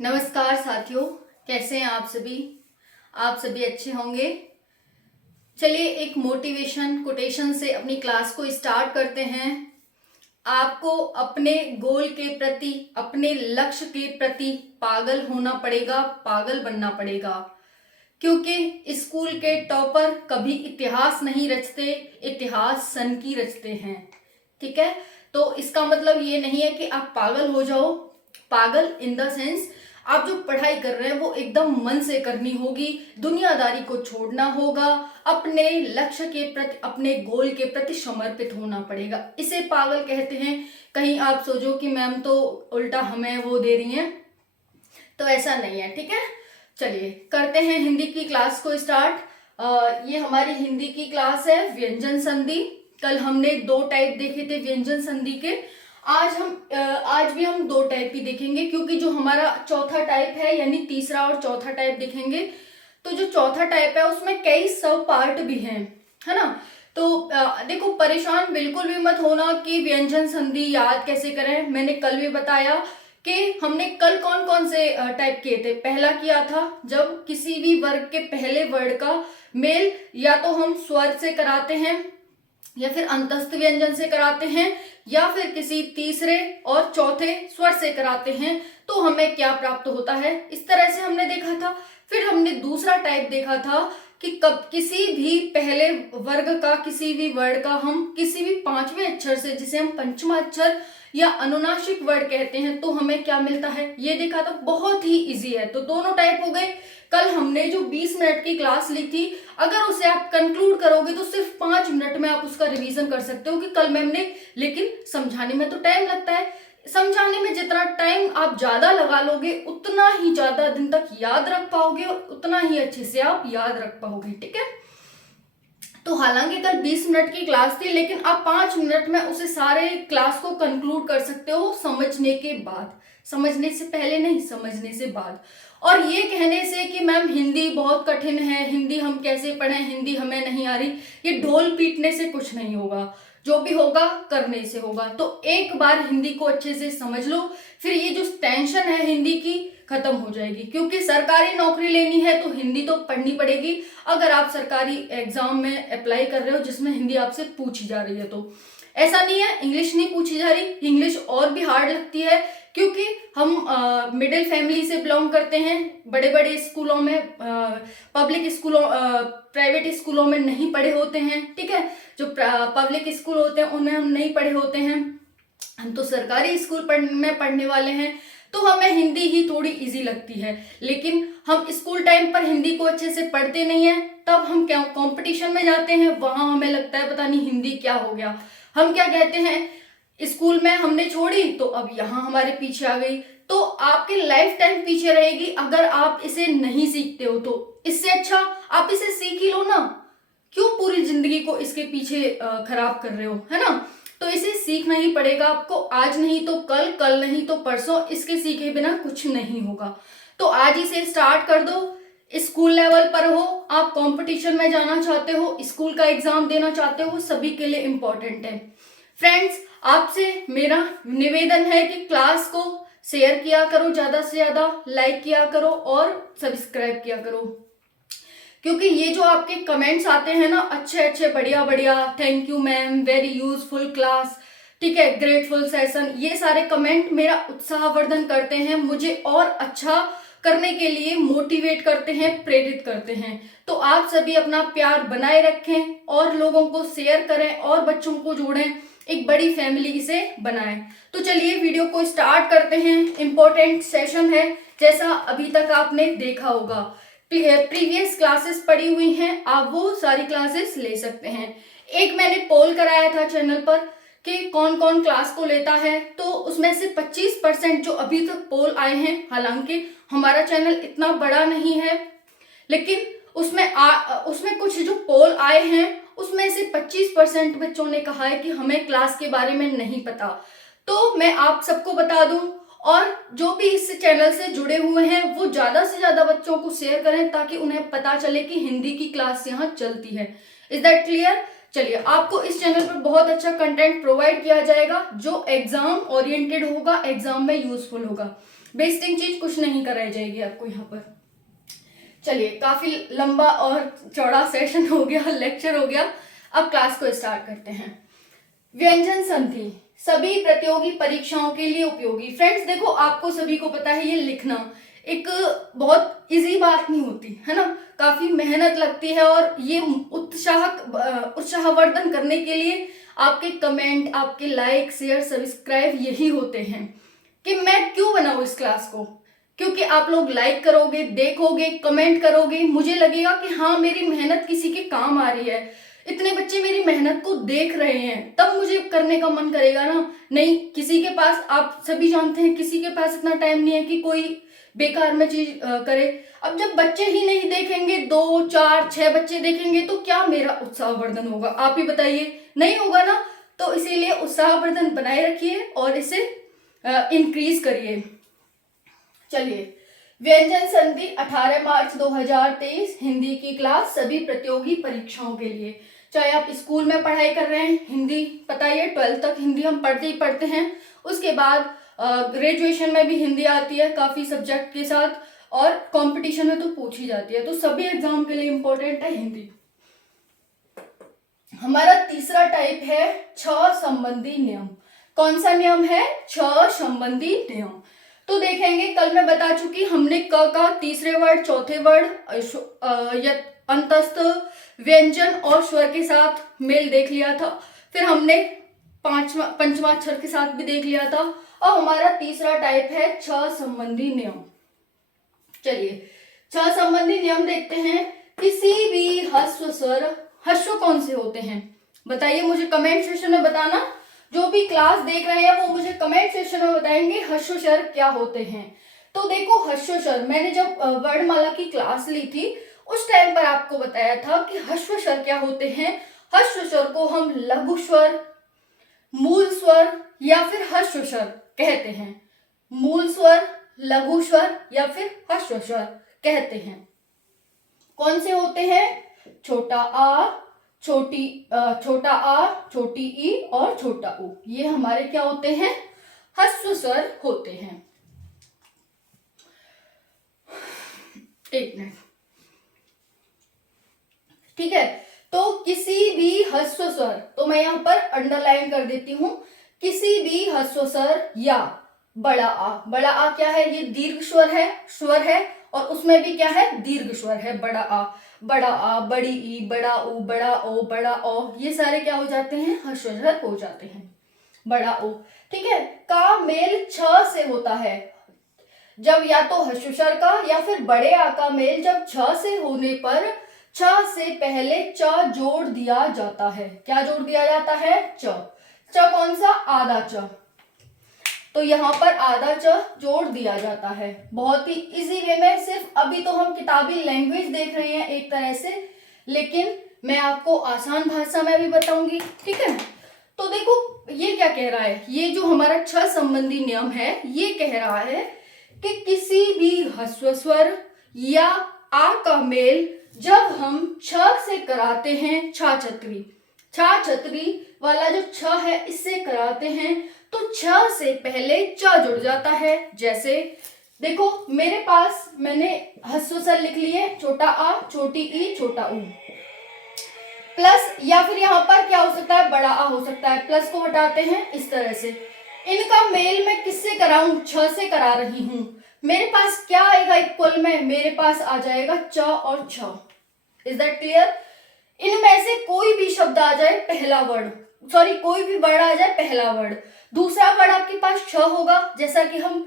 नमस्कार साथियों, कैसे हैं आप सभी। आप सभी अच्छे होंगे। चलिए एक मोटिवेशन कोटेशन से अपनी क्लास को स्टार्ट करते हैं। आपको अपने गोल के प्रति, अपने लक्ष्य के प्रति पागल होना पड़ेगा, पागल बनना पड़ेगा। क्योंकि स्कूल के टॉपर कभी इतिहास नहीं रचते, इतिहास सन की रचते हैं। ठीक है, तो इसका मतलब ये नहीं है कि आप पागल हो जाओ। पागल इन द सेंस आप जो पढ़ाई कर रहे हैं वो एकदम मन से करनी होगी, दुनियादारी को छोड़ना होगा, अपने लक्ष्य के प्रति, अपने गोल के प्रति समर्पित होना पड़ेगा। इसे पागल कहते हैं। कहीं आप सोचो कि मैम तो उल्टा हमें वो दे रही हैं, तो ऐसा नहीं है। ठीक है, चलिए करते हैं हिंदी की क्लास को स्टार्ट। ये हमारी हिंदी की क्लास है व्यंजन संधि। कल हमने 2 टाइप देखे थे व्यंजन संधि के। आज भी हम 2 टाइप ही देखेंगे, क्योंकि जो हमारा चौथा टाइप है यानी तीसरा और चौथा टाइप देखेंगे। तो जो चौथा टाइप है उसमें कई सब पार्ट भी हैं, है ना। तो देखो, परेशान बिल्कुल भी मत होना कि व्यंजन संधि याद कैसे करें। मैंने कल भी बताया कि हमने कल कौन कौन से टाइप किए थे। पहला किया था जब किसी भी वर्ग के पहले वर्ड का मेल या तो हम स्वर से कराते हैं, या फिर अंतस्थ व्यंजन से कराते हैं, या फिर किसी तीसरे और चौथे स्वर से कराते हैं, तो हमें क्या प्राप्त होता है। इस तरह से हमने देखा था। फिर हमने दूसरा टाइप देखा था कि कब किसी भी पहले वर्ग का किसी भी वर्ड का हम किसी भी 5वें अक्षर से, जिसे हम पंचमा अक्षर या अनुनासिक वर्ड कहते हैं, तो हमें क्या मिलता है, ये देखा था। बहुत ही इजी है। तो दोनों टाइप हो गए। कल हमने जो 20 मिनट की क्लास ली थी, अगर उसे आप कंक्लूड करोगे तो सिर्फ 5 मिनट में आप उसका रिवीजन कर सकते हो कि कल मैम ने। लेकिन समझाने में तो टाइम लगता है। समझाने में जितना टाइम आप ज्यादा लगा लोगे, उतना ही ज्यादा दिन तक याद रख पाओगे और उतना ही अच्छे से आप याद रख पाओगे। ठीक है, तो हालांकि कल 20 मिनट की क्लास थी, लेकिन आप 5 मिनट में उसे सारे क्लास को कंक्लूड कर सकते हो, समझने के बाद। समझने से पहले नहीं, समझने से बाद। और ये कहने से कि मैम हिंदी बहुत कठिन है, हिंदी हम कैसे पढ़ें, हिंदी हमें नहीं आ रही, ये ढोल पीटने से कुछ नहीं होगा। जो भी होगा करने से होगा। तो एक बार हिंदी को अच्छे से समझ लो, फिर ये जो टेंशन है हिंदी की खत्म हो जाएगी। क्योंकि सरकारी नौकरी लेनी है तो हिंदी तो पढ़नी पड़ेगी। अगर आप सरकारी एग्जाम में अप्लाई कर रहे हो जिसमें हिंदी आपसे पूछी जा रही है, तो ऐसा नहीं है इंग्लिश नहीं पूछी जा रही, इंग्लिश और भी हार्ड लगती है। क्योंकि हम मिडिल फैमिली से बिलोंग करते हैं। बड़े बड़े स्कूलों में, पब्लिक स्कूलों, प्राइवेट स्कूलों में नहीं पढ़े होते हैं। ठीक है, जो पब्लिक स्कूल होते हैं उनमें हम नहीं पढ़े होते हैं। हम तो सरकारी स्कूल में पढ़ने वाले हैं, तो हमें हिंदी ही थोड़ी इजी लगती है। लेकिन हम स्कूल टाइम पर हिंदी को अच्छे से पढ़ते नहीं है, तब हम क्या कंपटीशन में जाते हैं, वहां हमें लगता है पता नहीं हिंदी क्या हो गया। हम क्या कहते हैं, स्कूल में हमने छोड़ी तो अब यहाँ हमारे पीछे आ गई। तो आपके लाइफ टाइम पीछे रहेगी अगर आप इसे नहीं सीखते हो। तो इससे अच्छा आप इसे सीख ही लो ना, क्यों पूरी जिंदगी को इसके पीछे खराब कर रहे हो, है ना। तो इसे सीखना ही पड़ेगा आपको, आज नहीं तो कल, कल नहीं तो परसों, इसके सीखे बिना कुछ नहीं होगा। तो आज ही से स्टार्ट कर दो। स्कूल लेवल पर हो, आप कंपटीशन में जाना चाहते हो, स्कूल का एग्जाम देना चाहते हो, सभी के लिए इंपॉर्टेंट है। फ्रेंड्स, आपसे मेरा निवेदन है कि क्लास को शेयर किया करो, ज्यादा से ज्यादा लाइक किया करो और सब्सक्राइब किया करो। क्योंकि ये जो आपके कमेंट्स आते हैं ना, अच्छे अच्छे, बढ़िया बढ़िया, thank you ma'am, very useful class, ठीक है, ग्रेटफुल सेशन, ये सारे कमेंट मेरा उत्साहवर्धन करते हैं, मुझे और अच्छा करने के लिए मोटिवेट करते हैं, प्रेरित करते हैं। तो आप सभी अपना प्यार बनाए रखें और लोगों को शेयर करें और बच्चों को जोड़ें, एक बड़ी फैमिली से बनाएं। तो चलिए वीडियो को स्टार्ट करते हैं। इंपॉर्टेंट सेशन है, जैसा अभी तक आपने देखा होगा। प्रीवियस क्लासेस पड़ी हुई हैं, आप वो सारी क्लासेस ले सकते हैं। एक मैंने पोल कराया था चैनल पर कि कौन कौन क्लास को लेता है, तो उसमें से 25% जो अभी तक पोल आए हैं, हालांकि हमारा चैनल इतना बड़ा नहीं है, लेकिन उसमें कुछ जो पोल आए हैं उसमें से 25% बच्चों ने कहा है कि हमें क्लास के बारे में नहीं पता। तो मैं आप सबको बता दूं, और जो भी इस चैनल से जुड़े हुए हैं वो ज्यादा से ज्यादा बच्चों को शेयर करें, ताकि उन्हें पता चले कि हिंदी की क्लास यहाँ चलती है। Is that clear? चलिए, आपको इस चैनल पर बहुत अच्छा कंटेंट प्रोवाइड किया जाएगा जो एग्जाम ओरिएंटेड होगा, एग्जाम में यूजफुल होगा। वेस्टिंग चीज कुछ नहीं कराई जाएगी आपको यहाँ पर। चलिए, काफी लंबा और चौड़ा सेशन हो गया, लेक्चर हो गया। अब क्लास को स्टार्ट करते हैं। व्यंजन संधि सभी प्रतियोगी परीक्षाओं के लिए उपयोगी। फ्रेंड्स देखो, आपको सभी को पता है ये लिखना एक बहुत इजी बात नहीं होती है ना, काफी मेहनत लगती है। और ये उत्साहवर्धन करने के लिए आपके कमेंट, आपके लाइक, शेयर, सब्सक्राइब यही होते हैं कि मैं क्यों बनाऊं इस क्लास को। क्योंकि आप लोग लाइक करोगे, देखोगे, कमेंट करोगे, मुझे लगेगा कि हाँ मेरी मेहनत किसी के काम आ रही है, इतने बच्चे मेरी मेहनत को देख रहे हैं, तब मुझे करने का मन करेगा ना। नहीं, किसी के पास, आप सभी जानते हैं, किसी के पास इतना टाइम नहीं है कि कोई बेकार में चीज करे। अब जब बच्चे ही नहीं देखेंगे, 2, 4, 6 बच्चे देखेंगे तो क्या मेरा उत्साहवर्धन होगा, आप ही बताइए, नहीं होगा ना। तो इसीलिए उत्साहवर्धन बनाए रखिए और इसे इंक्रीज करिए। चलिए, व्यंजन संधि 18 मार्च 2023 हिंदी की क्लास सभी प्रतियोगी परीक्षाओं के लिए। चाहे आप स्कूल में पढ़ाई कर रहे हैं, हिंदी पता ही है, 12th तक हिंदी हम पढ़ते ही पढ़ते हैं। उसके बाद ग्रेजुएशन में भी हिंदी आती है काफी सब्जेक्ट के साथ, और कंपटीशन में तो पूछी जाती है, तो सभी एग्जाम के लिए इंपॉर्टेंट है हिंदी। हमारा तीसरा टाइप है छ संबंधी नियम। कौन सा नियम है? छ संबंधी नियम। तो देखेंगे, कल मैं बता चुकी, हमने क का तीसरे वर्ड, चौथे वर्ड, अंतस्थ, व्यंजन और स्वर के साथ मेल देख लिया था। फिर हमने पंचमा अक्षर के साथ भी देख लिया था। और हमारा तीसरा टाइप है छ संबंधी नियम। चलिए, छ संबंधी नियम देखते हैं। किसी भी ह्रस्व स्वर, ह्रस्व कौन से होते हैं बताइए, मुझे कमेंट सेक्शन में बताना। जो भी क्लास देख रहे हैं वो मुझे कमेंट सेक्शन में बताएंगे ह्रस्व स्वर क्या होते हैं। तो देखो, ह्रस्व स्वर मैंने जब वर्णमाला की क्लास ली थी उस टाइम पर आपको बताया था कि ह्रस्व स्वर क्या होते हैं। ह्रस्व स्वर को हम लघु स्वर, मूल स्वर या फिर ह्रस्व स्वर कहते हैं। मूल स्वर, लघु स्वर या फिर ह्रस्व स्वर कहते हैं। कौन से होते हैं? छोटा आ, छोटा आ, छोटी ई और छोटा ऊ, ये हमारे क्या होते हैं? ह्रस्व स्वर होते हैं। एक मिनट, ठीक है। तो किसी भी ह्रस्व स्वर, तो मैं यहां पर अंडरलाइन कर देती हूं, किसी भी ह्रस्व स्वर या बड़ा आ। बड़ा आ क्या है? ये दीर्घ स्वर है और उसमें भी क्या है? दीर्घ स्वर है। बड़ा आ, बड़ी ई, बड़ा ऊ, बड़ा ओ, बड़ा ओ, ये सारे क्या हो जाते हैं? ह्रस्व स्वर हो जाते हैं। बड़ा ओ, ठीक है। का मेल छ से होता है। जब या तो ह्रस्व स्वर का या फिर बड़े आ का मेल जब छ से होने पर छ से पहले च जोड़ दिया जाता है। क्या जोड़ दिया जाता है? च। च कौन सा? आधा च। तो यहाँ पर आधा च जोड़ दिया जाता है। बहुत ही इजी वे में, सिर्फ अभी तो हम किताबी लैंग्वेज देख रहे हैं एक तरह से, लेकिन मैं आपको आसान भाषा में भी बताऊंगी, ठीक है। तो देखो, ये क्या कह रहा है? ये जो हमारा छ संबंधी नियम है, ये कह रहा है कि किसी भी ह्रस्व स्वर या आ का मेल जब हम छ से कराते हैं, छा छतरी वाला जो छ है इससे कराते हैं, तो छ से पहले च जुड़ जाता है। जैसे देखो, मेरे पास मैंने ह्रस्व स्वर लिख लिए, छोटा आ, छोटी ई, छोटा ऊ, प्लस, या फिर यहाँ पर क्या हो सकता है? बड़ा आ हो सकता है। प्लस को हटाते हैं इस तरह से। इनका मेल मैं किससे कराऊं? छ से करा रही हूं। मेरे पास क्या आएगा इक्वल में? मेरे पास आ जाएगा च और छ। Is that clear? इनमें से कोई भी शब्द आ जाए, पहला वर्ड, सॉरी कोई भी वर्ड आ जाए पहला वर्ड, दूसरा वर्ड आपके पास छ होगा, जैसा कि हम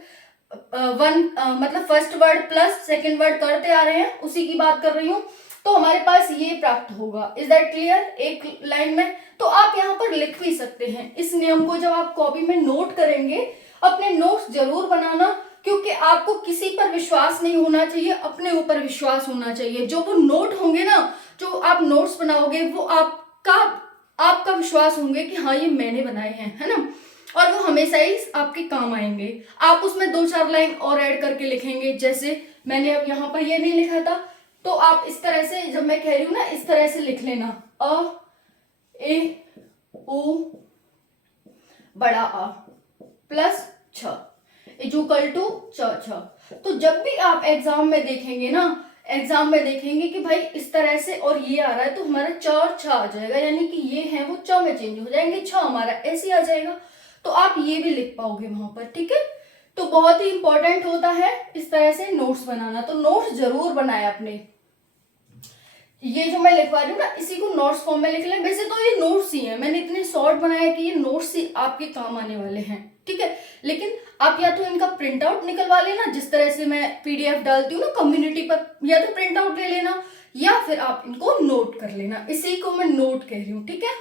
मतलब first word plus second word करते आ रहे हैं, उसी की बात कर रही हूँ। तो हमारे पास ये प्राप्त होगा। Is that clear? एक लाइन में। तो आप यहाँ पर लिख भी सकते हैं इस नियम को। जब आप कॉपी में नोट करेंगे, अपने नोट्स जरूर बनाना, क्योंकि आपको किसी पर विश्वास नहीं होना चाहिए, अपने ऊपर विश्वास होना चाहिए। जो वो नोट होंगे ना, जो आप नोट्स बनाओगे, वो आपका विश्वास होंगे कि हाँ ये मैंने बनाए हैं, है ना, और वो हमेशा ही आपके काम आएंगे। आप उसमें 2-4 लाइन और ऐड करके लिखेंगे, जैसे मैंने अब यहाँ पर ये नहीं लिखा था, तो आप इस तरह से, जब मैं कह रही हूँ ना, इस तरह से लिख लेना, अ, ए, उ, बड़ा आ प्लस छ। इक्वल टू छ छ। तो जब भी आप एग्जाम में देखेंगे ना, एग्जाम में देखेंगे कि भाई इस तरह से और ये आ रहा है तो हमारा च और छ आ जाएगा, यानी कि ये है वो च में चेंज हो जाएंगे, छ हमारा ऐसे आ जाएगा। तो आप ये भी लिख पाओगे वहां पर, ठीक है। तो बहुत ही इंपॉर्टेंट होता है इस तरह से नोट्स बनाना, तो नोट्स जरूर बनाए अपने। ये जो मैं लिखवा रही हूँ ना, इसी को नोट्स फॉर्म में लिख लें। वैसे तो ये नोट्स ही है, मैंने इतने शॉर्ट बनाया कि ये नोट्स ही आपके काम आने वाले हैं, ठीक है। लेकिन आप या तो इनका प्रिंट आउट निकलवा लेना, जिस तरह से मैं पीडीएफ डालती हूँ ना कम्युनिटी पर, या तो प्रिंट आउट ले लेना या फिर आप इनको नोट कर लेना। इसी को मैं नोट कह रही हूँ, ठीक है।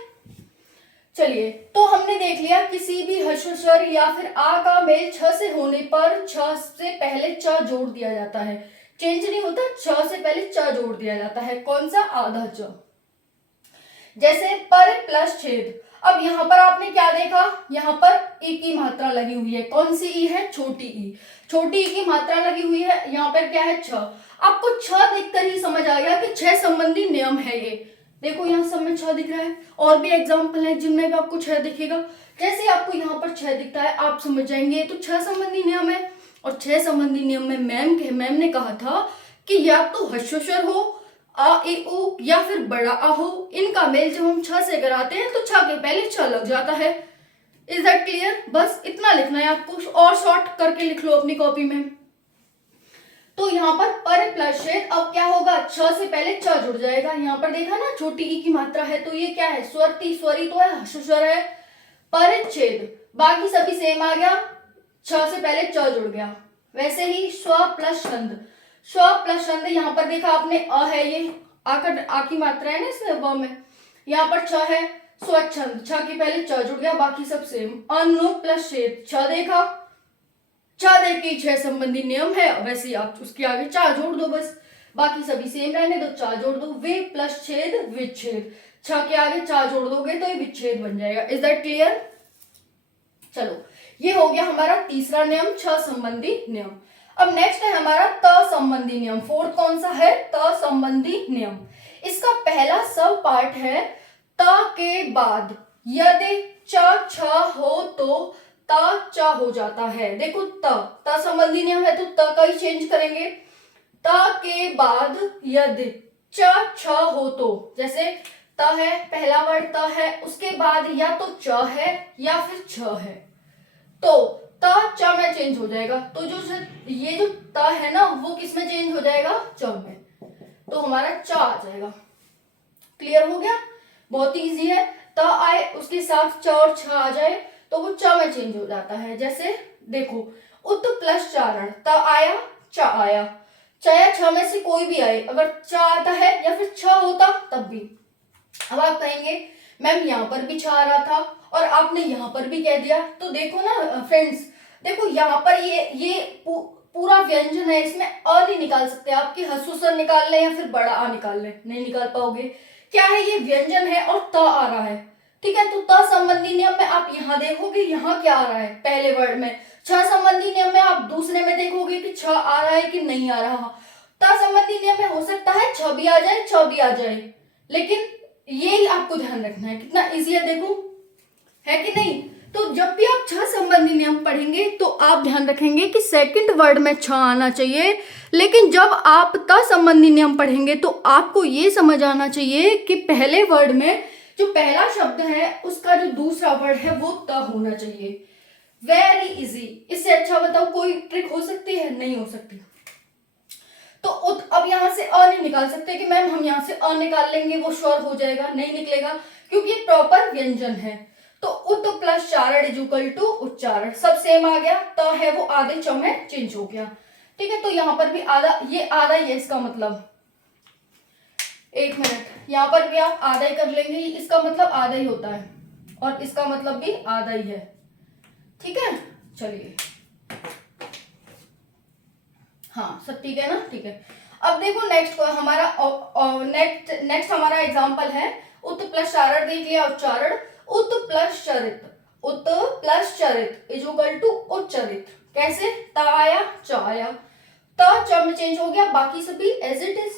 चलिए, तो हमने देख लिया किसी भी हश्र या फिर आ का मेल छ से होने पर छ से पहले च जोड़ दिया जाता है, चेंज नहीं होता, छ से पहले च जोड़ दिया जाता है। कौन सा? आधा च। जैसे पर प्लस छेद। अब यहाँ पर आपने क्या देखा, यहाँ पर ई की मात्रा लगी हुई है। कौन सी ई है? छोटी ई। छोटी ई की मात्रा लगी हुई है, यहाँ पर क्या है? छ। आपको छ देखकर ही समझ आ गया कि छह संबंधी नियम है ये। देखो यहाँ सब में छ दिख रहा है, और भी एग्जाम्पल है जिनमें भी आपको छ दिखेगा। जैसे आपको यहाँ पर छ दिखता है, आप समझ जाएंगे तो छह संबंधी नियम है। और छह संबंधी नियम में मैम ने कहा था कि या तो हश्र हो, आ ए उ, या फिर बड़ा आ हो। इनका मेल जब हम छ से कराते हैं तो छ के पहले छ लग जाता है। Is that clear? बस इतना लिखना है आपको, और शॉर्ट करके लिख लो अपनी कॉपी में। तो यहाँ पर प्लस छेद, अब क्या होगा? छ से पहले छ जुड़ जाएगा। यहाँ पर देखा ना, छोटी ई की मात्रा है तो ये क्या है? स्वरती, स्वरी तो है, हश्र है। परिच्छेद, बाकी सभी सेम आ गया, छ से पहले च जुड़ गया। वैसे ही स्व प्लस छंद, स्व प्लस छंद, यहाँ पर देखा आपने अ है, ये आ की मात्रा है ना इसमें व में, यहाँ पर छ है। स्वच्छंद, छ के पहले च जुड़ गया, बाकी सब सेम। अनु प्लस छेद, छ देखा, चा देख के छह संबंधी नियम है, वैसे ही आप उसके आगे चा जोड़ दो, बस बाकी सभी सेम रहने दो, चा जोड़ दो। वे प्लस छेद विच्छेद, छ के आगे चा जोड़ दोगे तो ये विच्छेद बन जाएगा। Is that clear? चलो, ये हो गया हमारा तीसरा नियम, छ संबंधी नियम। अब नेक्स्ट है हमारा त संबंधी नियम। फोर्थ कौन सा है? त संबंधी नियम। इसका पहला सब पार्ट है त के बाद यदि च छ हो तो ता च हो जाता है। देखो त संबंधी नियम है तो त का ही चेंज करेंगे। त के बाद यदि च छ हो तो, जैसे त है, पहला वर्ड त है, उसके बाद या तो च है या फिर छ है, तो त च में चेंज हो जाएगा। तो जो ये जो त है ना, वो किस में चेंज हो जाएगा? च में। तो हमारा च आ जाएगा। क्लियर हो गया? बहुत इजी है। त आए, उसके साथ च और छ आ जाए तो वो च में चेंज हो जाता है। जैसे देखो, उत प्लस चारण, त आया, च आया, च या छ में से कोई भी आए, अगर च आता है या फिर छ होता तब भी। अब आप कहेंगे मैम यहाँ पर भी छ आ रहा था और आपने यहाँ पर भी कह दिया, तो देखो ना फ्रेंड्स, देखो यहाँ पर ये पूरा व्यंजन है, इसमें अ नहीं निकाल सकते आप कि हसुसर निकाल लें या फिर बड़ा आ निकाल लें, नहीं निकाल पाओगे। क्या है? ये व्यंजन है और त आ रहा है, ठीक है। तो त संबंधी नियम में आप यहाँ देखोगे यहाँ क्या आ रहा है पहले वर्ड में। छ संबंधी नियम में आप दूसरे में देखोगे कि छ आ रहा है कि नहीं आ रहा। त संबंधी नियम में हो सकता है छ भी आ जाए, छ भी आ जाए, लेकिन ये आपको ध्यान रखना है। कितना इजी है देखो, है कि नहीं? तो जब भी आप छ संबंधी नियम पढ़ेंगे तो आप ध्यान रखेंगे कि सेकंड वर्ड में छ आना चाहिए, लेकिन जब आप त संबंधी नियम पढ़ेंगे तो आपको ये समझ आना चाहिए कि पहले वर्ड में जो पहला शब्द है उसका जो दूसरा वर्ड है वो त होना चाहिए। Very easy. इससे अच्छा बताओ कोई ट्रिक हो सकती है? नहीं हो सकती। तो अब यहां से अ नहीं निकाल सकते कि मैम हम यहां से अ निकाल लेंगे वो श्योर हो जाएगा, नहीं निकलेगा, क्योंकि ये प्रॉपर व्यंजन है। तो उत प्लस चारण इज इक्वल टू उच्चारण, सब सेम आ गया। त है वो आधे च में चेंज हो गया, ठीक है। तो यहाँ पर भी आधा, ये आधा ही है इसका मतलब। एक मिनट, यहाँ पर भी आप आधा ही कर लेंगे, इसका मतलब आधा ही होता है और इसका मतलब भी आधा ही है, ठीक है। चलिए, हाँ सब ठीक है ना? ठीक है। अब देखो नेक्स्ट हमारा नेक्स्ट हमारा एग्जांपल है उत प्लस चारण, देख लिया उच्चारण। उत प्लस चरित, उत प्लस चरित इज इक्वल टू उच्चरित। कैसे? त आया, च आया, त च में चेंज हो गया, बाकी सभी एज इट इज।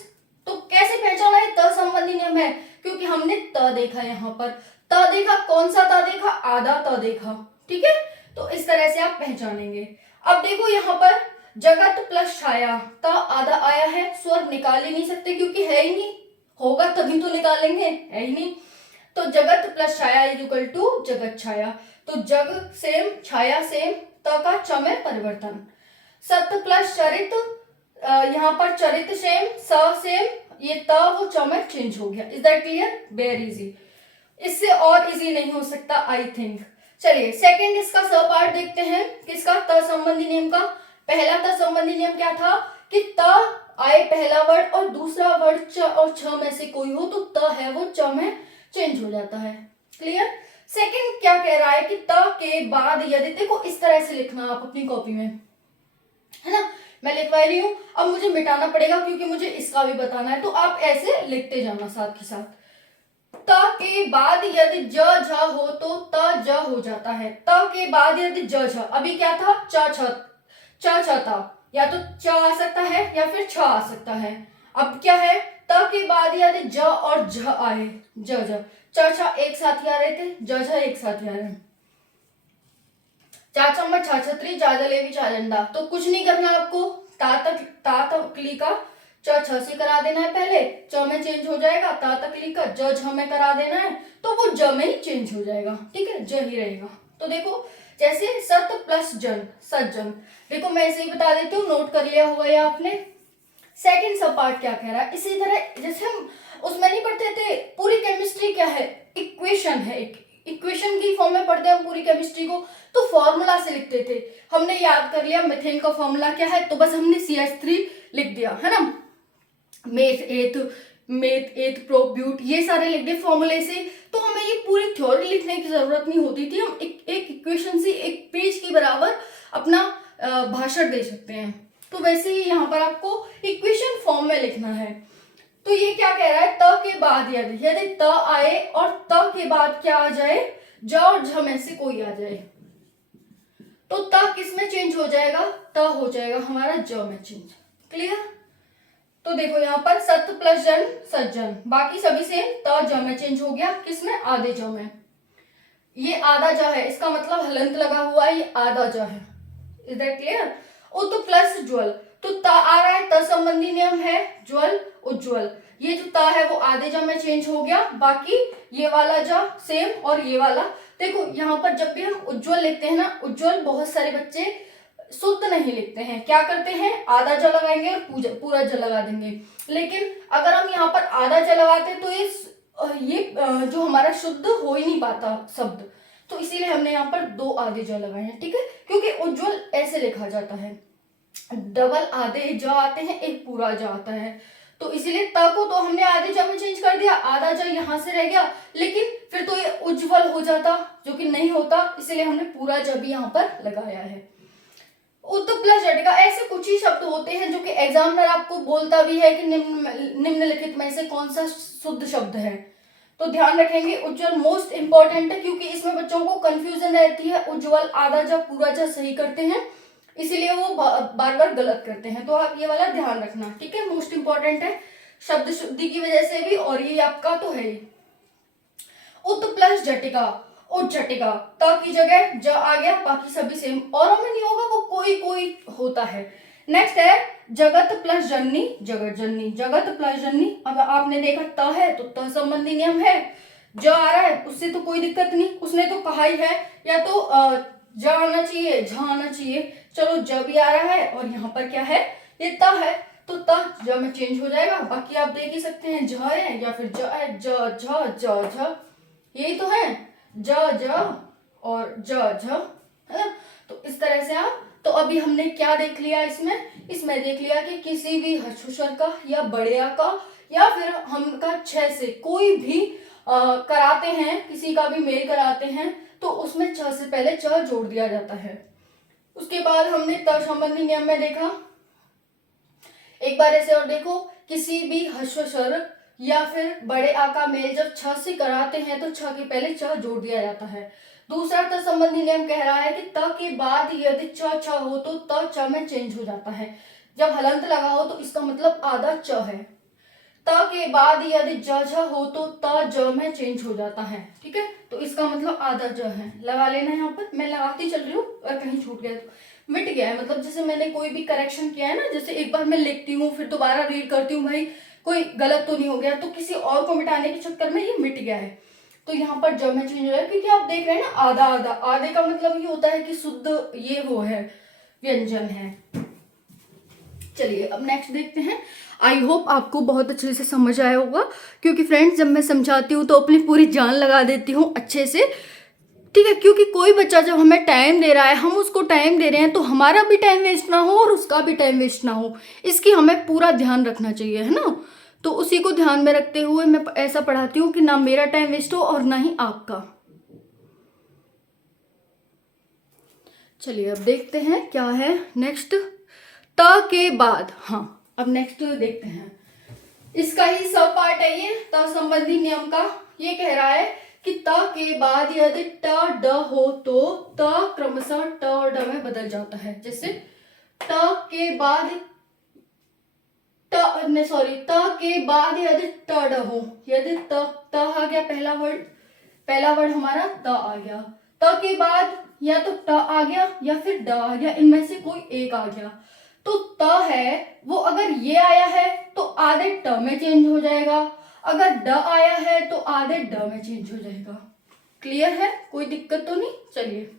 तो कैसे पहचाना है? त संबंधी नियम है, क्योंकि हमने त देखा यहाँ पर। त देखा, कौन सा त देखा? आधा त देखा, ठीक है। तो इस तरह से आप पहचानेंगे। अब देखो यहाँ पर जगत प्लस छाया, त आधा आया है, स्वर निकाल ही नहीं सकते क्योंकि है ही नहीं, होगा तभी तो निकालेंगे, है ही नहीं। तो जगत प्लस छाया इज इक्वल टू जगत छाया। तो जग सेम, छाया सेम, त का च में परिवर्तन। सत्य प्लस चरित, यहाँ पर चरित सेम, स सेम, ये त वो च में चेंज हो गया। Is that clear? Very easy, इससे और इजी नहीं हो सकता आई थिंक। चलिए सेकंड इसका स पार्ट देखते हैं, किसका? त संबंधी नियम का। पहला त संबंधी नियम क्या था कि त आए पहला वर्ड और दूसरा वर्ड च और छ में से कोई हो तो त है वो च में चेंज हो जाता है। क्लियर? सेकंड क्या कह रहा है कि त के बाद यदि, देखो इस तरह से लिखना आप अपनी कॉपी में, है ना, मैं लिखवा रही हूं, अब मुझे मिटाना पड़ेगा क्योंकि मुझे इसका भी बताना है, तो आप ऐसे लिखते जाना साथ के साथ। त के बाद यदि ज झ हो तो त ज हो जाता है। त के बाद यदि ज झ, अभी क्या था? च छ था, या तो च आ सकता है या फिर छ आ सकता है। अब क्या है? त के बाद यदि ज और झ आए, ज झ, च छ एक साथ ही आ रहे थे, ज झ एक साथ ही आ रहे हैं। चा चम्मच छा छतरी जा जलेबी चा झंडा, तो कुछ नहीं करना आपको, ता तक ली का च छ से करा देना है, पहले च में चेंज हो जाएगा, ता तक ली का ज झ में करा देना है, तो वो ज में ही चेंज हो जाएगा। ठीक है, ज ही रहेगा। तो देखो जैसे सत प्लस जन, सज्जन, देखो मैं ऐसे ही बता देती हूँ, नोट कर लिया होगा ये आपने। सेकंड सब पार्ट क्या कह रहा है, इसी तरह जैसे हम उसमें नहीं पढ़ते थे, पूरी केमिस्ट्री क्या है? इक्वेशन है, एक इक्वेशन की फॉर्म में पढ़ते हैं पूरी केमिस्ट्री को, तो फॉर्मूला से लिखते थे। हमने याद कर लिया मीथेन का फॉर्मूला क्या है, तो बस हमने CH3 लिख दिया, है ना, मेथ एथ प्रोब्यूट, ये सारे लिख दिए फॉर्मूले से। तो हमें ये पूरी थ्योरी लिखने की जरूरत नहीं होती थी, हम एक इक्वेशन से एक पेज की बराबर अपना भाषण दे सकते हैं। तो वैसे ही यहाँ पर आपको इक्वेशन फॉर्म में लिखना है। तो ये क्या कह रहा है? त के बाद यदि त आए और त के बाद क्या आ जाए? ज और झ में से कोई आ जाए, तो त किस में चेंज हो जाएगा? त हो जाएगा हमारा ज में चेंज। क्लियर? तो देखो यहाँ पर सत्य प्लस जन सज्जन, बाकी सभी सेम, त ज में चेंज हो गया, किसमें? आधे ज में। ये आधा ज है, इसका मतलब हलंत लगा हुआ है, ये आधा ज है। Is that clear? तो प्लस ज्वल, तो त आ रहा है, त संबंधी नियम है, ज्वल उज्ज्वल, ये जो त है वो आधे ज में चेंज हो गया, बाकी ये वाला ज सेम और ये वाला। देखो यहाँ पर जब भी हम उज्ज्वल लिखते हैं ना, उज्ज्वल बहुत सारे बच्चे शुद्ध नहीं लिखते हैं, क्या करते हैं? आधा ज लगाएंगे और पूरा ज लगा देंगे। लेकिन अगर हम यहाँ पर आधा ज लगाते तो ये जो हमारा शुद्ध हो ही नहीं पाता शब्द, तो इसीलिए हमने यहाँ पर दो आधे ज लगाए हैं। ठीक है, क्योंकि उज्ज्वल ऐसे लिखा जाता है, डबल आधे ज आते हैं, एक पूरा ज आता है, तो इसीलिए त को तो हमने आधे ज में चेंज कर दिया, आधा ज यहाँ से रह गया, लेकिन फिर तो ये उज्ज्वल हो जाता, जो कि नहीं होता, इसीलिए हमने पूरा ज भी यहाँ पर लगाया है। उत प्लस झटका, ऐसे कुछ ही शब्द होते हैं जो कि एग्जामिनर आपको बोलता भी है कि निम्नलिखित में से कौन सा शुद्ध शब्द है, तो ध्यान रखेंगे। उज्ज्वल मोस्ट इंपॉर्टेंट है क्योंकि इसमें बच्चों को कंफ्यूजन रहती है, उज्ज्वल आधा ज पूरा ज सही करते हैं, इसीलिए वो बार बार गलत करते हैं, तो आप ये वाला ध्यान रखना। ठीक है, मोस्ट इंपॉर्टेंट है शब्द शुद्धि की वजह से भी, और ये आपका तो है ही। उत प्लस झटिका, उज्झटिका, त की जगह ज आ गया, बाकी सभी सेम, औरों में नहीं होगा, वो कोई कोई होता है। नेक्स्ट है जगत प्लस जननी, जगत जननी, जगत प्लस जननी। अब आपने देखा त है तो त संबंधी नियम है, ज आ रहा है उससे तो कोई दिक्कत नहीं, उसने तो कहा ही है, या तो ज आना चाहिए, झ आना चाहिए, चलो ज भी आ रहा है, और यहाँ पर क्या है? ये त है, तो त ज में चेंज हो जाएगा। बाकी आप देख ही सकते हैं, झ है या फिर ज है, ज झ ज झ, यही तो है, ज ज और ज झ, है ना। तो इस तरह से आप, तो अभी हमने क्या देख लिया इसमें देख लिया कि किसी भी हर्षोशर का या बढ़िया का या फिर हम का छ से कोई भी कराते हैं, किसी का भी मेल कराते हैं, तो उसमें छ से पहले च जोड़ दिया जाता है। उसके बाद हमने त संबंधी नियम में देखा, एक बार ऐसे और देखो, किसी भी हर्षोशर या फिर बड़े आ का मेल जब छ से कराते हैं तो छ के पहले च जोड़ दिया जाता है। दूसरा त संबंधी नियम कह रहा है कि त के बाद यदि च छ हो तो त च में चेंज हो जाता है, जब हलंत लगा हो तो इसका मतलब आधा च है। त के बाद यदि ज झ हो तो त ज में चेंज हो जाता है। ठीक है, तो इसका मतलब आधा ज है, लगा लेना यहाँ पर। मैं लगाती चल रही हूँ, और कहीं छूट गया तो मिट गया है। मतलब जैसे मैंने कोई भी करेक्शन किया है ना, जैसे एक बार मैं लिखती हूँ फिर दोबारा रीड करती हूँ, भाई कोई गलत तो नहीं हो गया, तो किसी और को मिटाने के चक्कर में ये मिट गया है। तो यहाँ पर ज में चेंज हो रहा है, क्योंकि आप देख रहे हैं ना आधा आधा, आधे का मतलब ये होता है कि शुद्ध ये वो है, व्यंजन है। चलिए अब नेक्स्ट देखते हैं। आई होप आपको बहुत अच्छे से समझ आया होगा, क्योंकि फ्रेंड्स जब मैं समझाती हूँ तो अपनी पूरी जान लगा देती हूँ अच्छे से। ठीक है, क्योंकि कोई बच्चा जब हमें टाइम दे रहा है, हम उसको टाइम दे रहे हैं, तो हमारा भी टाइम वेस्ट ना हो और उसका भी टाइम वेस्ट ना हो, इसकी हमें पूरा ध्यान रखना चाहिए, है ना। तो उसी को ध्यान में रखते हुए मैं ऐसा पढ़ाती हूँ कि ना मेरा टाइम वेस्ट हो और ना ही आपका। चलिए अब देखते हैं क्या है नेक्स्ट। त के बाद, हाँ अब नेक्स्ट देखते हैं, इसका ही सब पार्ट है ये, त संबंधी नियम का। ये कह रहा है कि त के बाद यदि ट ड हो तो त क्रमशः ट और ड में बदल जाता है। जैसे त के बाद त के बाद यदि ट ड हो, यदि त आ गया, पहला वर्ड हमारा त आ गया, त के बाद या तो ट आ गया या फिर ड आ गया, इनमें से कोई एक आ गया, तो त है वो अगर ये आया है तो आधे ट में चेंज हो जाएगा, अगर ड आया है तो आधे ड में चेंज हो जाएगा। क्लियर है, कोई दिक्कत तो नहीं। चलिए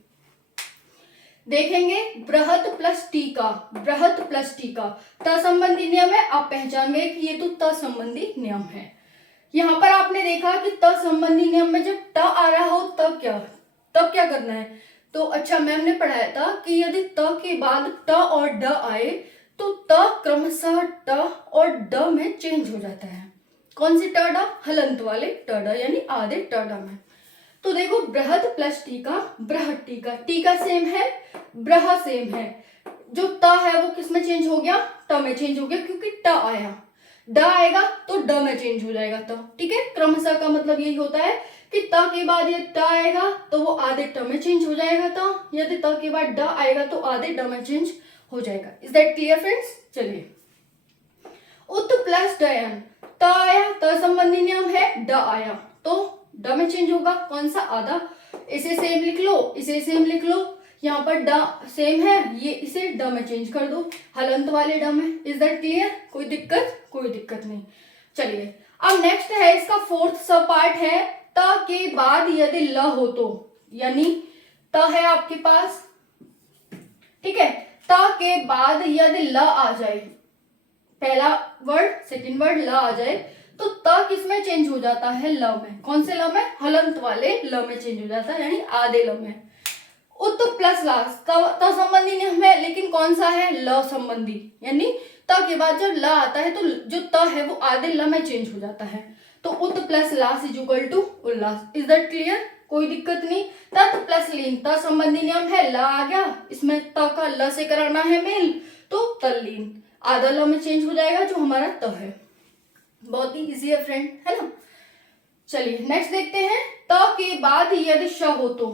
देखेंगे, बृहत प्लस टीका, बृहत प्लस टीका त संबंधी नियम है। आप पहचान गए कि ये तो त संबंधी नियम है। यहाँ पर आपने देखा कि त संबंधी नियम में जब ट आ रहा हो तब क्या करना है। तो अच्छा, मैम ने पढ़ाया था कि यदि त के बाद ट और ड आए तो त क्रमशः ट और ड में चेंज हो जाता है। कौन सी ट ड, हलंत वाले ट ड, यानी आधे ट ड में। तो देखो बृहत प्लस टीका, बृहत टीका, टीका सेम है, ब्रह सेम है, जो त है वो किस में चेंज हो गया, ट में चेंज हो गया, क्योंकि ट आया, ड आएगा तो ड में चेंज हो जाएगा त। ठीक है, क्रमशः का मतलब यही होता है कि त के बाद ये ट आएगा तो वो आधे ट में चेंज हो जाएगा त, यदि त के बाद ड आएगा तो आधे ड में चेंज हो जाएगा। Is that clear friends. चलिए उत प्लस डयन, त आया, त संबंधी नियम है, ड आया तो ड में चेंज होगा, कौन सा, आधा। इसे सेम लिख लो, इसे सेम लिख लो, यहाँ पर ड सेम है, ये इसे ड में चेंज कर दो, हलंत वाले ड में। इज दैट क्लियर, कोई दिक्कत, कोई दिक्कत नहीं। चलिए अब नेक्स्ट है, इसका फोर्थ सब पार्ट है, त के बाद यदि ल हो तो, यानी त है आपके पास, ठीक है, त के बाद यदि ल आ जाए, पहला वर्ड सेकंड वर्ड ल आ जाए, तो त किसमें चेंज हो जाता है, ल में। कौन से ल में, हलंत वाले ल में चेंज हो जाता है, यानी आधे ल में। उत प्लस लास, त संबंधी नियम है, लेकिन कौन सा है, ल संबंधी, यानी त के बाद जब ल आता है तो जो त है वो आधे ल में चेंज हो जाता है। तो उत प्लस लास इज इक्वल टू उल्लास। इज दैट क्लियर, कोई दिक्कत नहीं। तत् प्लस लीन, त संबंधी नियम है, ल आ गया, इसमें त का ल से कराना है मेल, तो तल्लीन, आधा ल में चेंज हो जाएगा जो हमारा त है। बहुत ही इजी है फ्रेंड, है ना। चलिए नेक्स्ट देखते हैं, त के बाद यदि श हो तो,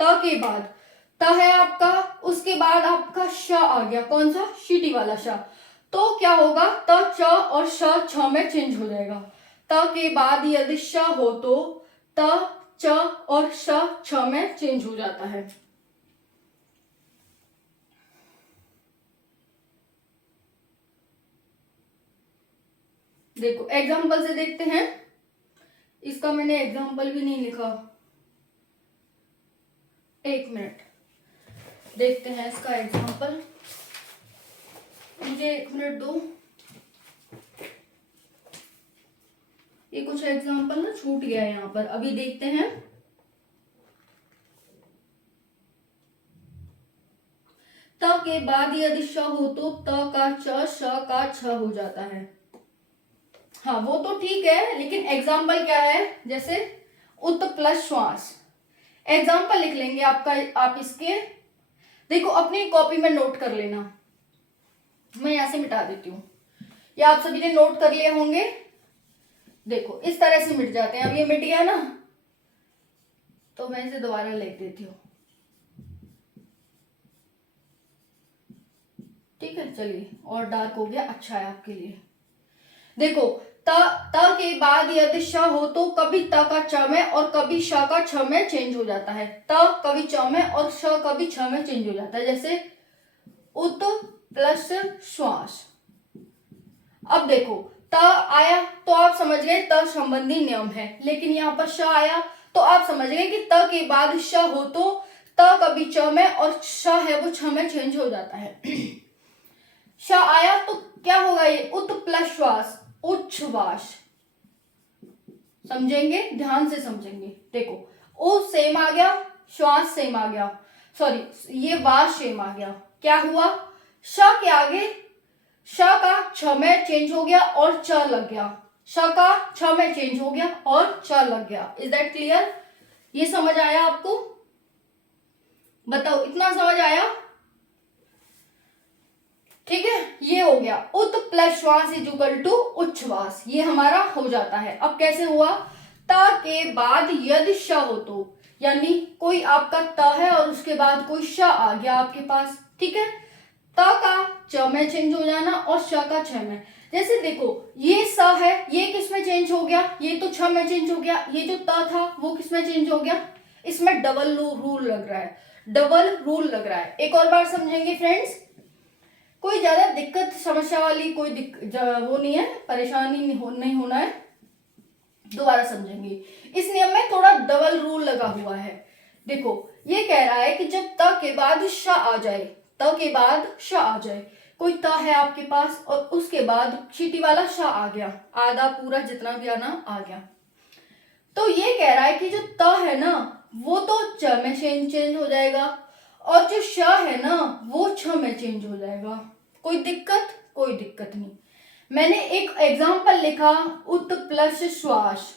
त के बाद त है आपका, उसके बाद आपका श आ गया, कौन सा, शीटी वाला श, तो क्या होगा, त च और श छ में चेंज हो जाएगा। त के बाद यदि श हो तो त च और श छ में चेंज हो जाता है। देखो एग्जाम्पल से देखते हैं, इसका मैंने एग्जाम्पल भी नहीं लिखा, एक मिनट देखते हैं इसका एग्जाम्पल, मुझे एक मिनट दो, ये कुछ एग्जाम्पल ना छूट गया है यहाँ पर, अभी देखते हैं। त के बाद यदि श हो तो त का च, श का छ हो जाता है। हाँ वो तो ठीक है, लेकिन एग्जाम्पल क्या है, जैसे उत प्लस श्वास, एग्जाम्पल लिख लेंगे आपका, आप इसके देखो अपनी कॉपी में नोट कर लेना, मैं यहां से मिटा देती हूँ, या आप सभी ने नोट कर लिए होंगे। देखो इस तरह से मिट जाते हैं, अब ये मिट गया ना, तो मैं इसे दोबारा लिख देती हूँ, ठीक है। चलिए और डार्क हो गया, अच्छा है आपके लिए। देखो त त के बाद यदि श हो तो कभी त का च में और कभी श का छ में चेंज हो जाता है। त कभी च में और श कभी छ में चेंज हो जाता है। जैसे उत प्लस श्वास। अब देखो त आया तो आप समझ गए त संबंधी नियम है, लेकिन यहाँ पर श आया तो आप समझ गए कि त के बाद श हो तो त कभी च में और श है वो छ में चेंज हो जाता है। श आया तो क्या होगा, ये उत प्लस श्वास, उच्छ्वास। समझेंगे, ध्यान से समझेंगे। देखो उ सेम आ गया, श्वास सेम आ गया, सॉरी ये वास सेम आ गया। क्या हुआ, श के आगे श का छ में चेंज हो गया और च लग गया, श का छ में चेंज हो गया और च लग गया। Is that clear? ये समझ आया आपको? बताओ, इतना समझ आया? ठीक है, ये हो गया उत प्लस श्वास इज इक्वल टू उच्छ्वास, ये हमारा हो जाता है। अब कैसे हुआ, त के बाद यदि श हो तो, यानी कोई आपका त है और उसके बाद कोई श आ गया आपके पास, ठीक है, त का च में चेंज हो जाना और श का छ में। जैसे देखो ये स है, ये किस में चेंज हो गया, ये तो छ में चेंज हो गया, ये जो त था वो किस में चेंज हो गया, इसमें डबल रूल लग रहा है, डबल रूल लग रहा है। एक और बार समझेंगे फ्रेंड्स, कोई ज्यादा दिक्कत समस्या वाली कोई वो नहीं है, परेशानी नहीं होना है, दोबारा समझेंगे। इस नियम में थोड़ा डबल रूल लगा हुआ है। देखो ये कह रहा है कि जब त के बाद श आ जाए, त के बाद श आ जाए, कोई त है आपके पास और उसके बाद चीटी वाला श आ गया, आधा पूरा जितना भी आना आ गया, तो ये कह रहा है कि जो त है ना वो तो च में चेंज हो जाएगा और जो श है ना वो छ में चेंज हो जाएगा। कोई दिक्कत? कोई दिक्कत नहीं। मैंने एक एग्जांपल लिखा, उत प्लस श्वास।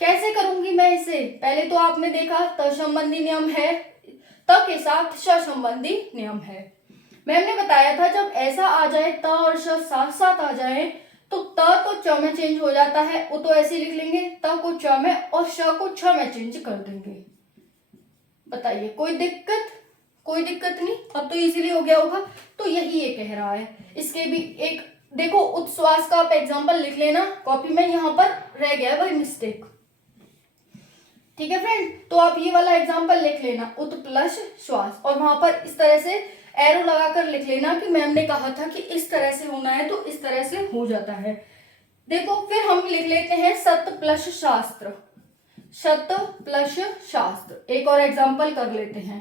कैसे करूंगी मैं इसे, पहले तो आपने देखा त संबंधी नियम है, त के साथ श संबंधी नियम है। मैम ने बताया था जब ऐसा आ जाए त और श साथ साथ आ जाए तो त को च में चेंज हो जाता है, वो तो ऐसे लिख लेंगे, त को च में और श को छ में चेंज कर देंगे। बताइए कोई दिक्कत? कोई दिक्कत नहीं, अब तो इजीली हो गया होगा। तो यही ये कह रहा है। इसके भी एक देखो उच्छ्वास का आप एग्जांपल लिख लेना कॉपी में, यहाँ पर रह गया है भाई मिस्टेक, ठीक है फ्रेंड। तो आप ये वाला एग्जांपल लिख लेना, उत प्लस श्वास, और वहां पर इस तरह से एरो लगाकर लिख लेना कि मैम ने कहा था कि इस तरह से होना है तो इस तरह से हो जाता है। देखो फिर हम लिख लेते हैं सत प्लस शास्त्र, सत प्लस शास्त्र। एक और एग्जांपल कर लेते हैं,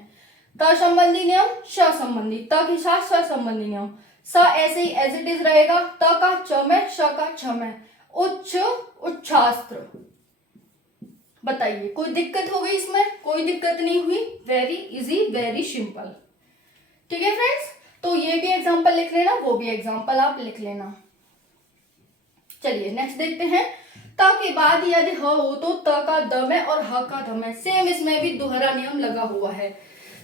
त संबंधी नियम श संबंधी, त के साथ श संबंधी नियम, स ऐसे ही एज इट इज रहेगा, त का च में श का छ में, उच्च उच्छास्त्र। बताइए कोई दिक्कत हो गई इसमें? कोई दिक्कत नहीं हुई, वेरी इजी वेरी सिंपल, ठीक है फ्रेंड्स। तो ये भी एग्जांपल लिख लेना, वो भी एग्जांपल आप लिख लेना। चलिए नेक्स्ट देखते हैं, त के बाद यदि ह हो तो त का द में और ह का ध में। सेम इसमें भी दोहरा नियम लगा हुआ है,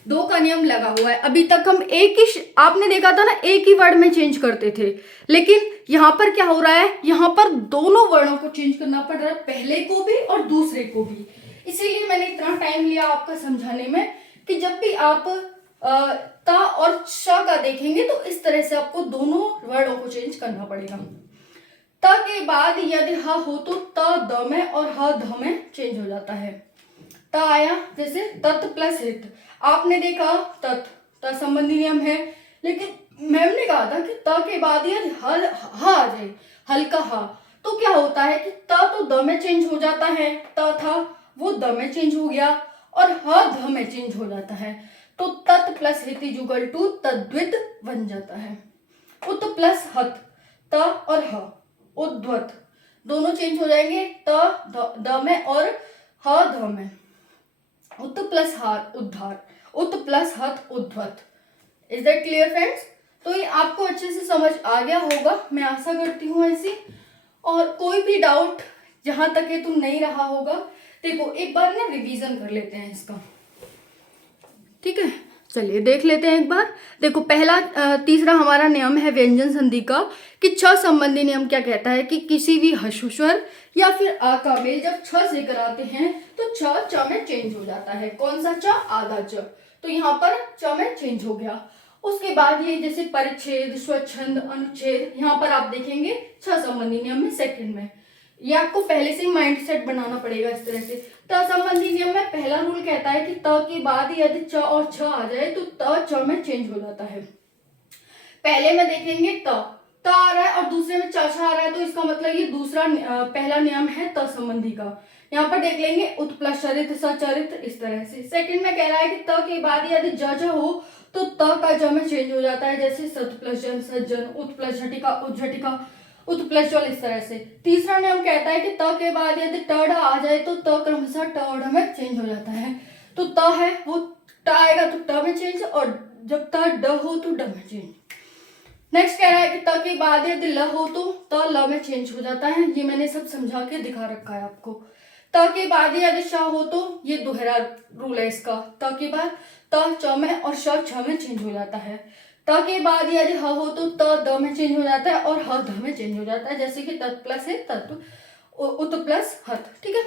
दो का नियम लगा हुआ है। अभी तक हम एक ही, आपने देखा था ना, एक ही वर्ड में चेंज करते थे, लेकिन यहाँ पर क्या हो रहा है, यहाँ पर दोनों वर्णों को चेंज करना पड़ रहा है, पहले को भी और दूसरे को भी। इसीलिए मैंने इतना टाइम लिया आपका समझाने में कि जब भी आप त और श का देखेंगे तो इस तरह से आपको दोनों वर्णों को चेंज करना पड़ेगा। त के बाद यदि ह हो तो त द में और ह ध में चेंज हो जाता है। त आया, जैसे तत् प्लस हित, आपने देखा तत् संबंधी नियम है, लेकिन मैम ने कहा था कि त के बाद यदि हल ह आ जाए, हल्का ह, तो क्या होता है कि त तो द में चेंज हो जाता है, त था वो द में चेंज हो गया और ह ध में चेंज हो जाता है, तो तत् प्लस हित इज इक्वल टू तद्वित बन जाता है। उत प्लस हत, त और ह, उद्वत, दोनों चेंज हो जाएंगे, त द में और ह ध में। उत प्लस हार उद्धार, उत प्लस हत उद्धत। Is that clear friends? तो ये आपको अच्छे से समझ आ गया होगा, मैं आशा करती हूँ ऐसी। और कोई भी डाउट जहां तक है तुम नहीं रहा होगा, देखो एक बार ना रिवीजन कर लेते हैं इसका, ठीक है। चलिए देख लेते हैं एक बार। देखो पहला तीसरा हमारा नियम है व्यंजन संधि का, कि छ संबंधी नियम क्या कहता है कि किसी भी ह्रस्व स्वर या फिर आ का मेल जब छ से कराते हैं तो छ में चेंज हो जाता है। कौन सा छ? आधा च, तो यहाँ पर च में चेंज हो गया। उसके बाद ये जैसे परिच्छेद, स्वच्छंद, अनुच्छेद, यहाँ पर आप देखेंगे 6 संबंधी नियम में सेकंड में। ये आपको पहले से ही माइंड सेट बनाना पड़ेगा इस तरह से। त संबंधी नियम में पहला रूल कहता है कि त के बाद यदि च और छ आ जाए तो त च में चेंज हो जाता है। पहले में देखेंगे त आ रहा है और दूसरे में च छ आ रहा है, तो इसका मतलब ये दूसरा पहला नियम है त संबंधी का। यहाँ पर देख लेंगे उत प्लस चरित सचरित, इस तरह से। सेकंड में कह रहा है कि त के बाद यदि ज ज हो तो त का ज में चेंज हो जाता है, जैसे सत प्लस जन सज्जन, उत प्लस झटिका उज्झटिका, उत प्लस जल, इस तरह से। तीसरा नियम कहता है कि त के बाद यदि ट ढ आ जाए तो त क्रमशः ट और ढ में चेंज हो जाता है। तो त है वो ट आएगा तो ट में चेंज, और जब त ड हो तो ड में चेंज। नेक्स्ट कह रहा है कि त के बाद यदि ल हो तो त ल में चेंज हो जाता है। ये मैंने सब समझा के दिखा रखा है आपको। त के बाद यदि श हो तो ये दोहरा रूल है इसका। त के बाद त च में और श छ में चेंज हो जाता है। त के बाद यदि ह हो तो त द में चेंज हो जाता है और ह ध में चेंज हो जाता है, जैसे कि तत् प्लस है तत्व, उत प्लस हत। ठीक है,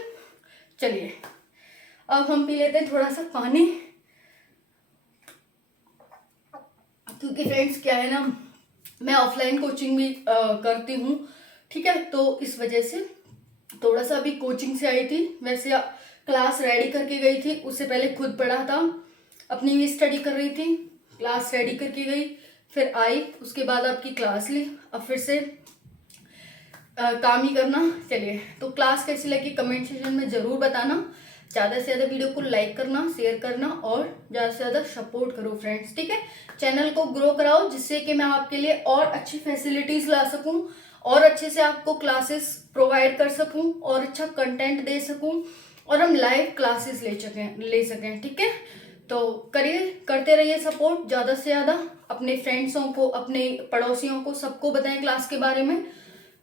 चलिए अब हम पी लेते हैं थोड़ा सा पानी, क्योंकि फ्रेंड्स क्या है ना, मैं ऑफलाइन कोचिंग भी करती हूँ। ठीक है, तो इस वजह से थोड़ा सा अभी कोचिंग से आई थी। वैसे क्लास रेडी करके गई थी, उससे पहले खुद पढ़ा था, अपनी भी स्टडी कर रही थी, क्लास रेडी करके गई, फिर आई, उसके बाद आपकी क्लास ली, अब फिर से काम ही करना। चलिए, तो क्लास कैसी लगी कमेंट सेक्शन में ज़रूर बताना। ज़्यादा से ज़्यादा वीडियो को लाइक करना, शेयर करना और ज़्यादा से ज़्यादा सपोर्ट करो फ्रेंड्स। ठीक है, चैनल को ग्रो कराओ, जिससे कि मैं आपके लिए और अच्छी फैसिलिटीज़ ला सकूं और अच्छे से आपको क्लासेस प्रोवाइड कर सकूं और अच्छा कंटेंट दे सकूं और हम लाइव क्लासेस ले सकें। ठीक है, तो करते रहिए सपोर्ट ज़्यादा से ज़्यादा। अपने फ्रेंड्सों को, अपने पड़ोसियों को, सबको बताएं क्लास के बारे में।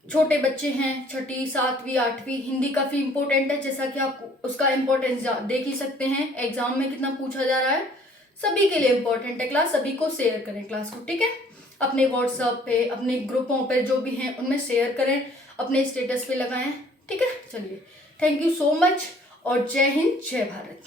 छोटे बच्चे हैं, 6ठी 7वीं 8वीं, हिंदी काफ़ी इंपॉर्टेंट है, जैसा कि आप उसका इम्पोर्टेंस देख ही सकते हैं, एग्जाम में कितना पूछा जा रहा है। सभी के लिए इम्पोर्टेंट है क्लास, सभी को शेयर करें क्लास को। ठीक है, अपने व्हाट्सएप पे, अपने ग्रुपों पे जो भी हैं उनमें शेयर करें, अपने स्टेटस पे लगाएं। ठीक है, चलिए, थैंक यू सो मच और जय हिंद, जय भारत।